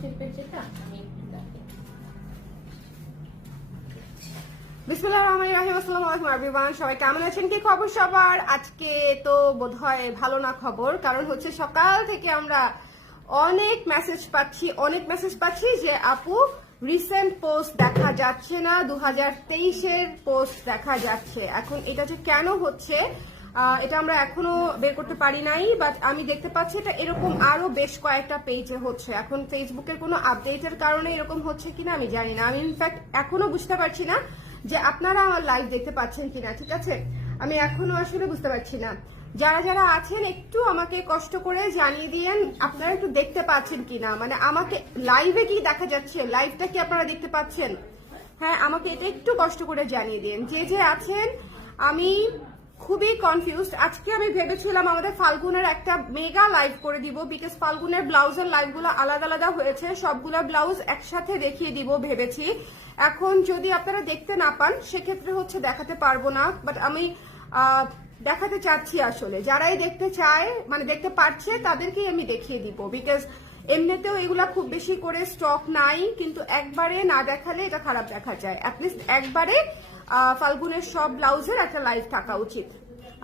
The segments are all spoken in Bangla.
শিল্পের যেটা আমি বিসমিল্লাহির রহমানির রহিম। আসসালামু আলাইকুম এভরিওয়ান, সবাই কেমন আছেন? কি খবর সবার? আজকে তো বোধহয় ভালো না খবর, কারণ হচ্ছে সকাল থেকে আমরা অনেক মেসেজ পাচ্ছি যে আপু রিসেন্ট পোস্ট দেখা যাচ্ছে না, 2023-এর পোস্ট দেখা যাচ্ছে। এখন এটা যে কেন হচ্ছে এটা আমরা এখনো বের করতে পারি নাই, বাট আমি দেখতে পাচ্ছি এটা এরকম আরো বেশ কয়েকটা পেজে হচ্ছে। এখন ফেসবুকের কোনো আপডেটের কারণে এরকম হচ্ছে কিনা আমি জানি না। আমি ইনফ্যাক্ট এখনো বুঝতে পারছি না যে আপনারা আমার লাইভ দেখতে পাচ্ছেন কিনা। ঠিক আছে, আমি এখনো আসলে বুঝতে পারছি না। যারা যারা আছেন একটু আমাকে কষ্ট করে জানিয়ে দিয়েন আপনারা একটু দেখতে পাচ্ছেন কিনা, মানে আমাকে লাইভে কি দেখা যাচ্ছে, লাইভটা কি আপনারা দেখতে পাচ্ছেন? হ্যাঁ, আমাকে এটা একটু কষ্ট করে জানিয়ে দিন যে যে আছেন। আমি খুবই কনফিউজড। আজকে আমি ভেবেছিলাম আমাদের ফাল্গুনের একটা মেগা লাইভ করে দিব, বিকজ ফাল্গুনের ব্লাউজের লাইভগুলো আলাদা আলাদা হয়েছে, সবগুলো ব্লাউজ একসাথে দেখিয়ে দিব ভেবেছি। এখন যদি আপনারা দেখতে না পান সেক্ষেত্রে হচ্ছে দেখাতে পারবো না, বাট আমি দেখাতে চাচ্ছি আসলে। যারাই দেখতে চায় মানে দেখতে পারছে তাদেরকেই আমি দেখিয়ে দিব, বিকজ এমনিতেও এগুলা খুব বেশি করে স্টক নাই, কিন্তু একবারে না দেখালে এটা খারাপ দেখা যায়। অ্যাটলিস্ট একবারে ফাল্গুনের সব ব্লাউজের একটা লাইভ থাকা উচিত।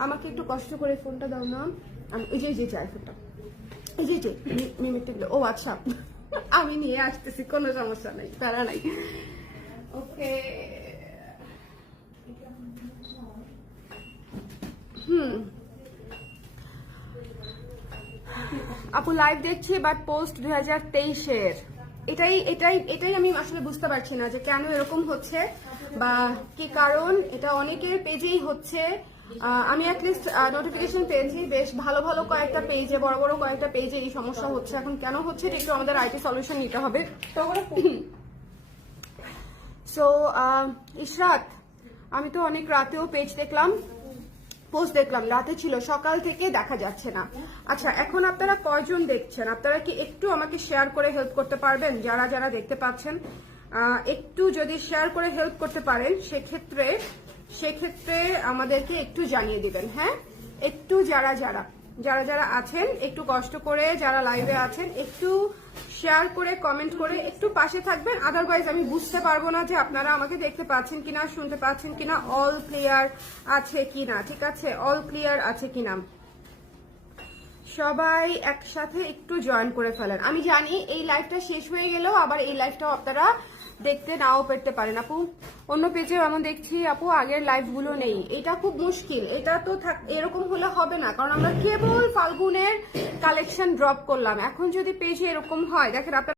আমাকে একটু কষ্ট করে ফোনটা দাও না। এই যে চাই ফোনটা, এই যে মিমিটিগুলো। ও আচ্ছা, আমি নিয়ে আসতেছি, কোনো সমস্যা নাই, তারা নাই। ওকে, আপু লাইভ দেখছি বাট পোস্ট 2023-এর। এটাই আমি আসলে বুঝতে পারছি না যে কেন এরকম হচ্ছে বা কি কারণ। এটা অনেকের পেজেই হচ্ছে। আমি অ্যাটলিস্ট নোটিফিকেশন পেয়েছি বেশ ভালো ভালো কয়েকটা পেজে, বড় বড় কয়েকটা পেজে এই সমস্যা হচ্ছে। এখন কেন হচ্ছে এটা একটু আমাদের আইটি সলিউশন নিতে হবে। সো ইশরাত, আমি তো অনেক রাতেও পেজ দেখলাম, পোস্ট দেখলাম, রাতে ছিল, সকাল থেকে দেখা যাচ্ছে না। আচ্ছা, এখন আপনারা কয়জন দেখছেন? আপনারা কি একটু আমাকে শেয়ার করে হেল্প করতে পারবেন? যারা যারা দেখতে পাচ্ছেন একটু যদি শেয়ার করে হেল্প করতে পারেন সেক্ষেত্রে আমাদেরকে একটু জানিয়ে দিবেন। হ্যাঁ, একটু যারা যারা আছেন একটু কষ্ট করে, যারা লাইভে আছেন একটু শেয়ার করে কমেন্ট করে একটু পাশে থাকবেন। আদারওয়াইজ আমি বুঝতে পারবো না যে আপনারা আমাকে দেখতে পাচ্ছেন কিনা, শুনতে পাচ্ছেন কিনা, অল ক্লিয়ার আছে কিনা। ঠিক আছে, অল ক্লিয়ার আছে কিনা সবাই একসাথে একটু জয়েন করে ফেলেন। আমি জানি এই লাইভটা শেষ হয়ে গেলেও আবার এই লাইভটাও আপনারা দেখতে নাও পেতে পারেন। আপু অন্য পেজেও এমন দেখছি আপু আগের লাইভগুলো নেই, এটা খুব মুশকিল। এটা তো এরকম হলে হবে না, কারণ আমরা কেবল ফাল্গুনের কালেকশন ড্রপ করলাম। এখন যদি পেজে এরকম হয়, দেখেন আপনারা